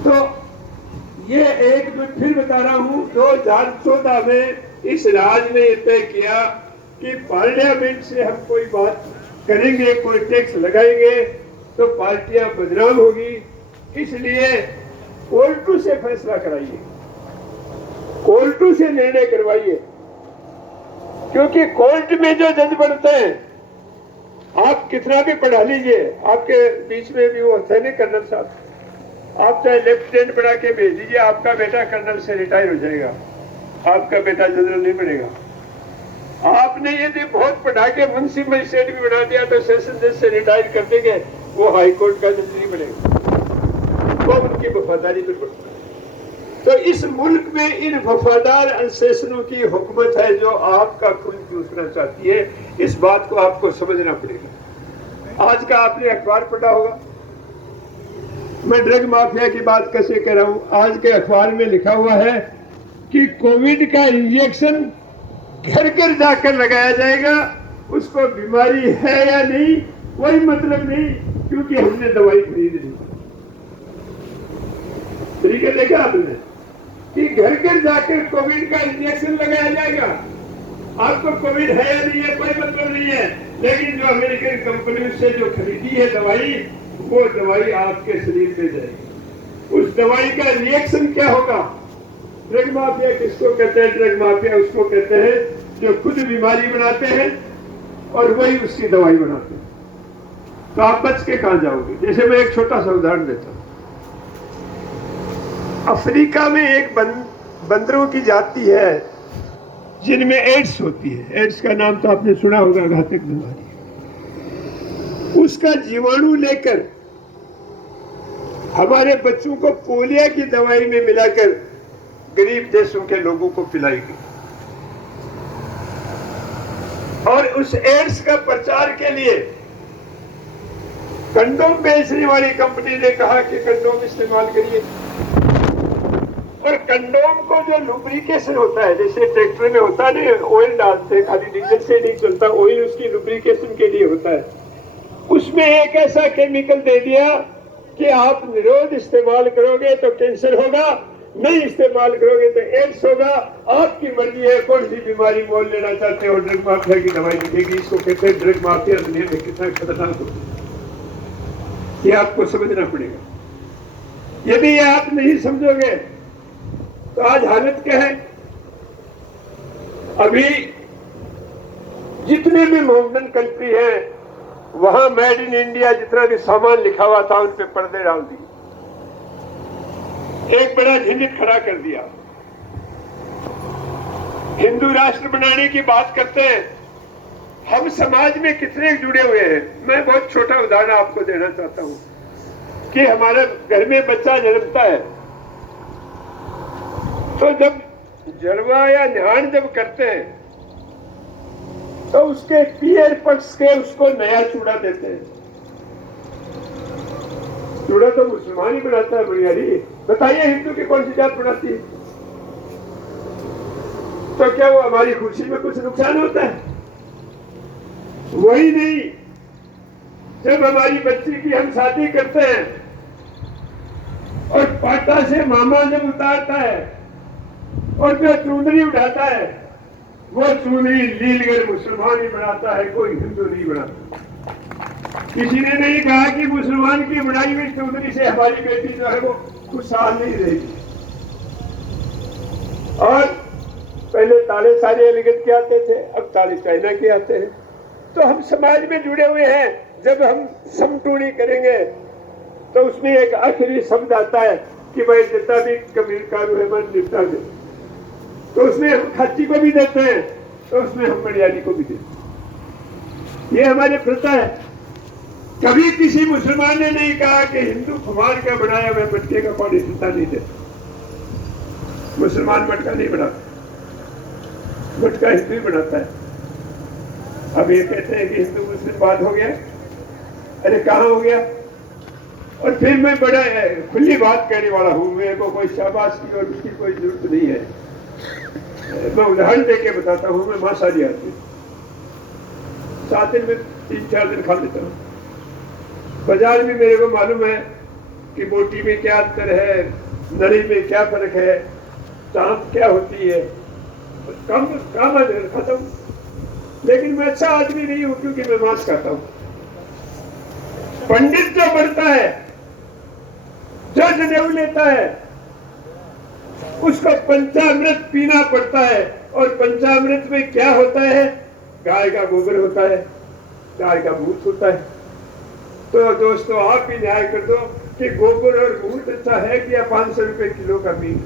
तो ये एक मैं फिर बता रहा हूं, 2014 में इस राज ने तय किया कि पार्लियामेंट से हम कोई बात करेंगे, कोई टैक्स लगाएंगे तो पार्टियां बदनाम होगी, इसलिए कोर्टों से फैसला कराइए, कोर्टों से निर्णय करवाइए। क्योंकि कोर्ट में जो जज बनते हैं, आप कितना भी पढ़ा लीजिए, आपके बीच में भी वो होते हैं कर्नल साहब, आप चाहे लेफ्टिनेंट बना के भेज दीजिए, आपका बेटा कर्नल से रिटायर हो जाएगा, आपका बेटा जनरल नहीं बनेगा। आपने यदि बहुत पढ़ा के मुंशी मजिस्ट्रेट भी बना दिया तो सेशन जज से रिटायर कर देंगे, वो हाई कोर्ट का जज नहीं बनेगा, वो उनकी वफादारी पर बढ़ता है। तो इस मुल्क में इन वफादार अंसेशनों की हुकूमत है जो आपका खून चूसना चाहती है। इस बात को आपको समझना पड़ेगा। आज का आपने अखबार पढ़ा होगा, मैं ड्रग माफिया की बात कैसे कह रहा हूं, आज के अखबार में लिखा हुआ है कि कोविड का इंजेक्शन घर घर जाकर लगाया जाएगा, उसको बीमारी है या नहीं कोई मतलब नहीं, क्योंकि हमने दवाई खरीद ली। तरीके देखा आपने कि घर घर जाकर कोविड का इंजेक्शन लगाया जाएगा, आपको कोविड है या नहीं है कोई मतलब नहीं है, लेकिन जो अमेरिकन कंपनी से जो खरीदी है दवाई, वो दवाई आपके शरीर में जाएगी। उस दवाई का रिएक्शन क्या होगा? ड्रग माफिया किसको कहते हैं? ड्रग माफिया उसको कहते हैं जो खुद बीमारी बनाते हैं और वही उसकी दवाई बनाते हैं। तो आप बच के कहां जाओगे? जैसे मैं एक छोटा सा उदाहरण देता हूं, अफ्रीका में एक बंदरों की जाति है जिनमें एड्स होती है। एड्स का नाम तो आपने सुना होगा, घातक बीमारी। उसका जीवाणु लेकर हमारे बच्चों को पोलियो की दवाई में मिलाकर गरीब देशों के लोगों को पिलाएगी। और उस एड्स का प्रचार के लिए कंडोम बेचने वाली कंपनी ने कहा कि कंडोम इस्तेमाल करिए। और कंडोम को जो लुब्रिकेशन होता है, जैसे ट्रैक्टर में होता है ना, ऑयल डालते हैं, खाली डीजल से नहीं चलता, ऑयल उसकी लुब्रिकेशन के लिए होता है। उसमें एक ऐसा केमिकल दे दिया कि आप रोज इस्तेमाल करोगे तो कैंसर होगा, नहीं इस्तेमाल करोगे तो एड्स होगा, आपकी मर्जी है कौन सी बीमारी मोल लेना चाहते हो। ड्रग माफिया की दवाई लिखेगी, इसको कहते हैं ड्रग माफिया दुनिया में कितना खतरनाक होता है, ये आपको समझना पड़ेगा। यदि ये आप नहीं समझोगे तो आज हालत क्या है? अभी जितने भी मॉडर्न कंट्री है वहां मेड इन इंडिया जितना भी सामान लिखा हुआ था उन पे पर्दे डाल दिए, एक बड़ा झंझट खड़ा कर दिया। हिंदू राष्ट्र बनाने की बात करते हैं, हम समाज में कितने जुड़े हुए हैं। मैं बहुत छोटा उदाहरण आपको देना चाहता हूं कि हमारे घर में बच्चा जन्मता है तो जब जरवा या न्याण जब करते हैं तो उसके पियर पक्ष के उसको नया चूड़ा देते हैं। चूड़ा तो मुसलमान ही बनाता है बुनियादी, बताइए हिंदू की कौन सी जात बनाती है? तो क्या वो हमारी खुशी में कुछ नुकसान होता है? वही नहीं, जब हमारी बच्ची की हम शादी करते हैं और पाटा से मामा जब उतारता है और जो चुनरी उठाता है वो चुनरी लीलगढ़ मुसलमान ही बनाता है, कोई हिंदू नहीं बनाता। किसी ने नहीं कहा कि मुसलमान की बनाई हुई चुनरी से हमारी बेटी जो है वो खुशहाल नहीं रहेगी। और पहले ताले सारे अलीगढ़ के आते थे, अब ताले चाइना के आते हैं। तो हम समाज में जुड़े हुए हैं। जब हम समटूणी करेंगे तो उसमें एक आखिरी शब्द आता है कि भाई जितना भी कबीर कानू है मन निपटा दे, तो उसमें हम खाची को भी देते हैं, तो उसमें हम मड़ियाली को भी देते हैं। ये हमारे प्रथा है। कभी किसी मुसलमान ने नहीं कहा कि हिंदू कुमार का बनाया हुआ मटके का पानी पीता नहीं देता। मुसलमान मटका नहीं बनाता, मटका हिंदू ही बनाता है। अब ये कहते हैं कि हिंदू मुस्लिम बात हो गया, अरे कहाँ हो गया? और फिर मैं बड़ा खुली बात कहने वाला हूं, मेरे को कोई शाबाशी और उसकी कोई जरूरत नहीं है। मैं उदाहरण देके बताता हूं। मैं मांसाहारी आदमी, 7 दिन में 3-4 दिन खा लेता हूं। बाजार में मेरे को मालूम है कि बोटी में क्या अंतर है, नली में क्या फर्क है, चांद क्या होती है, कम काम खत्म। लेकिन मैं अच्छा आदमी नहीं हूं क्योंकि मैं मांस खाता हूं। पंडित जो बनता है, जो जनेऊ लेता है, उसको पंचामृत पीना पड़ता है। और पंचामृत में क्या होता है? गाय का गोबर होता है, गाय का मूत्र होता है। तो दोस्तों आप भी न्याय कर दो कि गोबर और मूत्र अच्छा है कि या 500 रुपए किलो का मीट।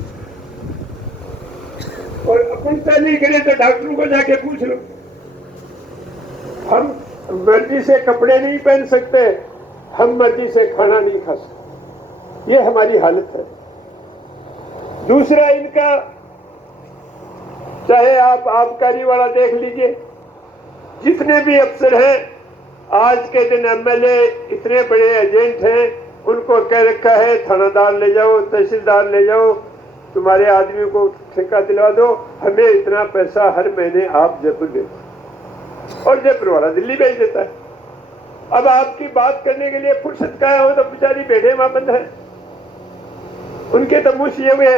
और अपन नहीं करे तो डॉक्टरों को जाके पूछ लो। हम मर्जी से कपड़े नहीं पहन सकते, हम मर्जी से खाना नहीं खा सकते, ये हमारी हालत है। दूसरा इनका, चाहे आप आबकारी वाला देख लीजिए, जितने भी अफसर हैं आज के दिन एमएलए इतने बड़े एजेंट हैं, उनको कह रखा है थानादार ले जाओ, तहसीलदार ले जाओ, तुम्हारे आदमी को ठेका दिलवा दो, हमें इतना पैसा हर महीने आप जयपुर दे, और जयपुर वाला दिल्ली भेज देता है। अब आपकी बात करने के लिए फुर्सत का हो तो बेचारी बैठे वहां बंद है, उनके तो मुंह ये हुए